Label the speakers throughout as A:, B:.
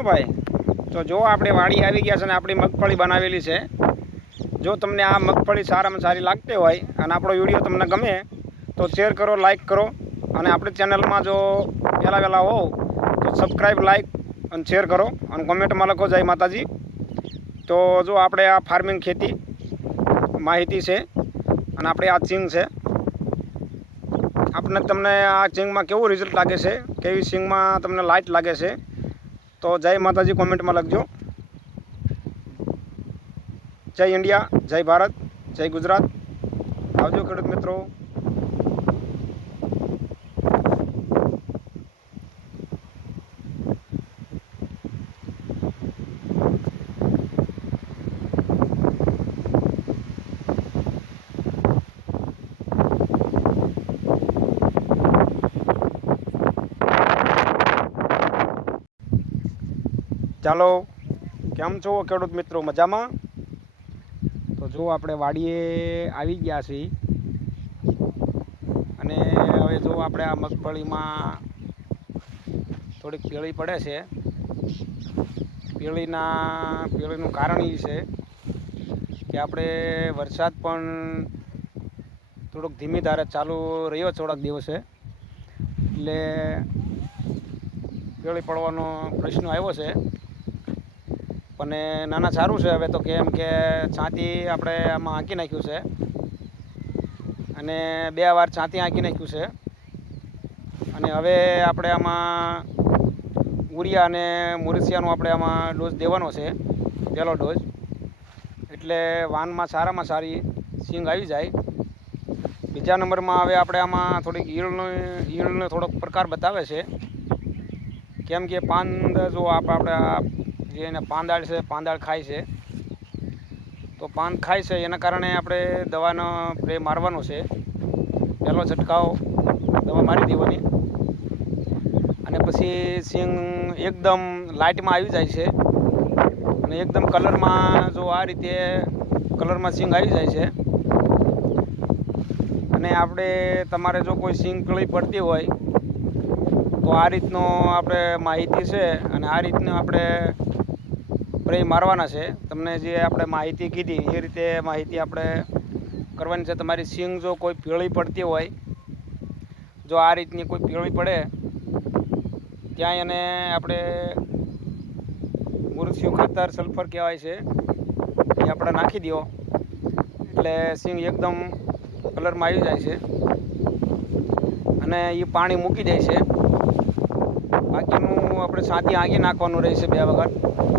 A: વિષ્ણુભાઈ તો જો આપણે વાડી આવી ગયા છે અને આપણી મગફળી બનાવેલી છે. જો તમને આ મગફળી સારામાં સારી લાગતી હોય અને આપણો વીડિયો તમને ગમે, તો શેર કરો લાઇક કરો અને આપણી ચેનલમાં જો પહેલાં વહેલા હોવ, તો સબસ્ક્રાઈબ લાઇક અને શેર કરો અને કોમેન્ટમાં લખો જય માતાજી. તો જો આપણે આ ફાર્મિંગ ખેતી માહિતી છે અને આપણે આ ચીંગ છે. આપણે તમને આ ચીંગમાં કેવું રિઝલ્ટ લાગે છે? કેવી સિંગમાં તમને લાઇટ લાગે છે? તો જય માતાજી કોમેન્ટમાં લખજો. જય ઇન્ડિયા જય ભારત જય ગુજરાત. આવજો ખેડૂત મિત્રો. ચાલો, કેમ છો ખેડૂત મિત્રો? મજામાં? તો જો આપણે વાડીએ આવી ગયા છીએ. અને હવે જો આપણે આ મગફળીમાં થોડીક પીળી પડે છે. પીળીના, પીળીનું કારણ એ છે કે આપણે વરસાદ પણ થોડોક ધીમી ધારે ચાલુ રહ્યો થોડાક દિવસે. એટલે પીળી પડવાનો પ્રશ્ન આવ્યો છે. પણ નાના સારું છે હવે તો કેમ કે છાંતી આપણે આમાં આંકી નાખ્યું છે. અને બે વાર છાંતી આંકી નાખ્યું છે. અને હવે આપણે આમાં ઉરિયા અને મુરસિયાનો આપણે આમાં ડોઝ દેવાનો છે, પહેલો ડોઝ. એટલે વાનમાં સારામાં સારી સિંગ આવી જાય. બીજા નંબરમાં હવે આપણે આમાં થોડીક ઈળનો ઈળનો થોડોક પ્રકાર બતાવે છે. કેમ કે પાંદ જો આપણે આપણે જે એને પાંદાળ છે, પાંદાળ ખાય છે. તો પાન ખાય છે, એના કારણે આપણે દવાનો સ્પ્રે મારવાનો છે. પહેલો છંટકાવ દવા મારી દેવાની. અને પછી સિંગ એકદમ લાઇટમાં આવી જાય છે. અને એકદમ કલરમાં જો આ રીતે કલરમાં સિંગ આવી જાય છે. અને આપણે તમારે જો કોઈ સિંગ કળી પડતી હોય, તો આ રીતનો આપણે માહિતી છે. અને આ રીતનું આપણે સ્પ્રે મારવાના છે. તમને જે આપણે માહિતી કીધી, એ રીતે માહિતી આપણે કરવાની છે. તમારી સિંગ જો કોઈ પીળી પડતી હોય, જો આ રીતની કોઈ પીળી પડે, ત્યાં એને આપણે મુરસિયું ખાતર સલ્ફર કહેવાય છે, એ આપણે નાખી દો. એટલે સિંગ એકદમ કલરમાં આવી જાય છે. અને એ પાણી મૂકી જાય છે. બાકીનું આપણે છાંતી આંકી નાખવાનું રહેશે બે વખત.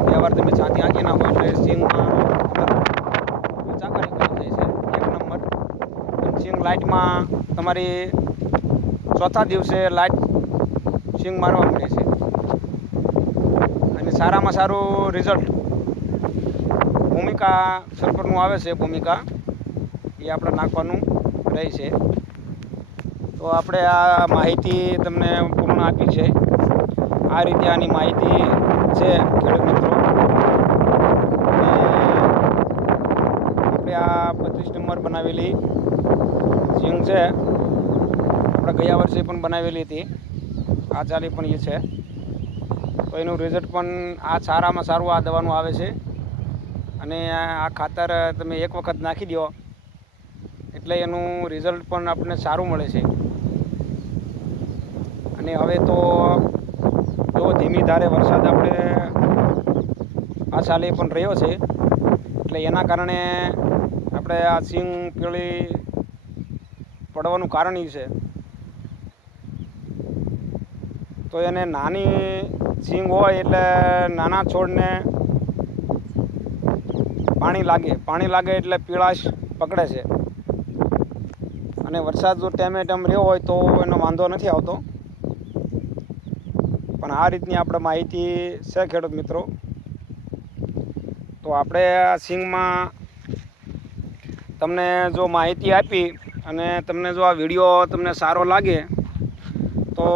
A: બે વાર તમે છાંતી આંકી નાખો એટલે સિંગમાં ચાકારી કરી જાય છે. એક નંબર. સિંગ લાઇટમાં તમારી ચોથા દિવસે લાઇટ સિંગ મારવા મળે છે. અને સારામાં સારું રિઝલ્ટ ભૂમિકા સલ્ફરનું આવે છે ભૂમિકા. એ આપણે નાખવાનું રહે છે. તો આપણે આ માહિતી તમને પૂર્ણ આપી છે. આ રીતે આની માહિતી છે, ખેડૂત મિત્રો. આપણે આ પચીસ નંબર બનાવેલી સિંગ છે, આપણે ગયા વર્ષે પણ બનાવેલી હતી. આ ચાલી પણ એ છે. તો એનું રિઝલ્ટ પણ આ સારામાં સારું આ દવાનું આવે છે. અને આ ખાતર તમે એક વખત નાખી દો, એટલે એનું રિઝલ્ટ પણ આપણને સારું મળે છે. અને હવે તો જો ધીમી ધારે વરસાદ આપણે આ સાલે પણ રહ્યો છે. એટલે એના કારણે આપણે આ સિંગ પીળી પડવાનું કારણ એ છે. તો એને નાની સિંગ હોય એટલે નાના છોડને પાણી લાગે. પાણી લાગે એટલે પીળાશ પકડે છે. અને વરસાદ જો ટેમે ટેમ રહ્યો હોય તો એનો વાંધો નથી આવતો. પણ આ રીતની આપણે માહિતી છે ખેડૂત મિત્રો. તો આપણે આ સિંગમાં તમને જો માહિતી આપી અને તમને જો આ વીડિયો તમને સારો લાગે, તો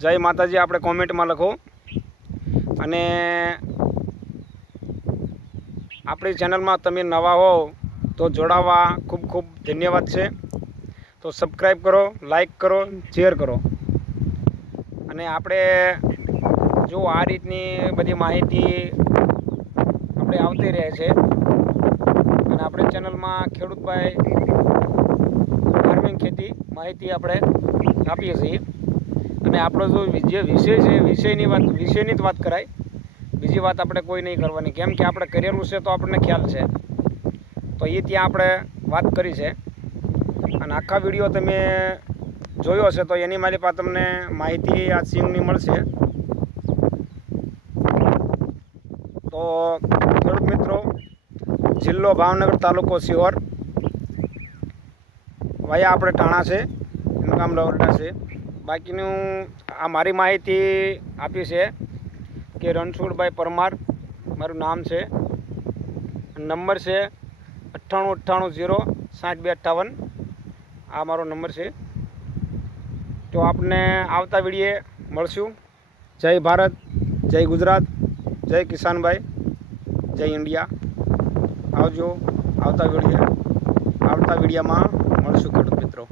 A: જય માતાજી આપણે કોમેન્ટમાં લખો. અને આપણી ચેનલમાં તમે નવા હો તો જોડાવા ખૂબ ખૂબ ધન્યવાદ છે. તો સબસ્ક્રાઈબ કરો લાઈક કરો શેર કરો. અને આપણે જો આ રીતની બધી માહિતી આપણે આવતી રહે છે, અને આપણે ચેનલમાં ખેડૂતભાઈ ફાર્મિંગ ખેતી માહિતી આપણે આપીએ છીએ. અને આપણો જો જે વિષય છે, વિષયની વાત, વિષયની જ વાત કરાય. બીજી વાત આપણે કોઈ નહીં કરવાની. કેમ કે આપણે કરેલું છે તો આપણને ખ્યાલ છે. તો એ ત્યાં આપણે વાત કરી છે. અને આખા વીડિયો તમે જોયો હશે તો એની મારી પાસે તમને માહિતી આ સિંગની મળશે. તો ખેડૂત મિત્રો, જિલ્લો ભાવનગર તાલુકો સિહોર. વાયા આપણે ટાણા છે, એનું ગામ લવરડા છે. બાકીનું આ મારી માહિતી આપી છે કે રણછોડભાઈ પરમાર, મારું નામ છે. નંબર છે અઠ્ઠાણું અઠ્ઠાણું ઝીરો સાઠ બે અઠ્ઠાવન. આ મારો નંબર છે. તો આપને આવતા વિડીએ મળશું. જય ભારત, જય ગુજરાત, જય કિસાનભાઈ, જય ઇન્ડિયા. આવજો, આવતા વિડીએ આવતા વિડીયામાં મળશું ખેડૂત મિત્રો.